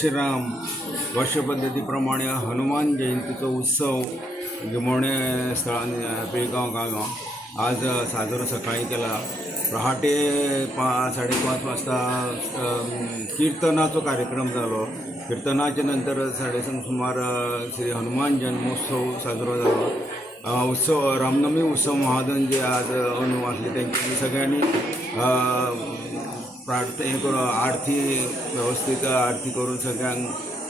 श्रीराम वर्षपद्धतीप्रमाणे हनुमान जयंतीचा उत्सव गिमोणे स्थळांनी पेगाव गावगाव आज साजरा सकाळी केला. पहाटे 5:30 वाजता कीर्तनाचा कार्यक्रम झालो. कीर्तनाच्या नंतर 3:30 सुमार श्री हनुमान जन्मोत्सव साजरा झाला. उत्सव रामनवमी उत्सव महाजन जे आज अनु वाचले त्यांची सगळ्यांनी प्रार्थना करून आरती व्यवस्थित आरती करून सगळ्यांक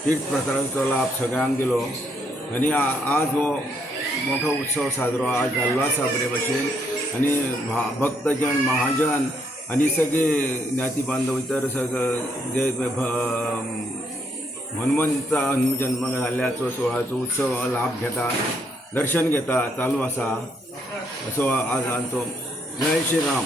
तीर्थप्रसादाचो लाभ सगळ्यांक दिलो. आणि आज हो मोठो उत्सव साजरो आज जाल्लो आसा बरे भशेन. आणि भक्तजन महाजन आणि सगळे ज्ञाती बांधव इतर जे हनुमंता जन्म जाल्ल्याचो सोहळ्याचो उत्सव लाभ घेता दर्शन घेता चालू आसा. असो आज आमचो. जय Shri Ram.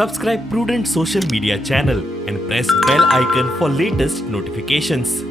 Subscribe Prudent Social Media channel and press bell icon for latest notifications.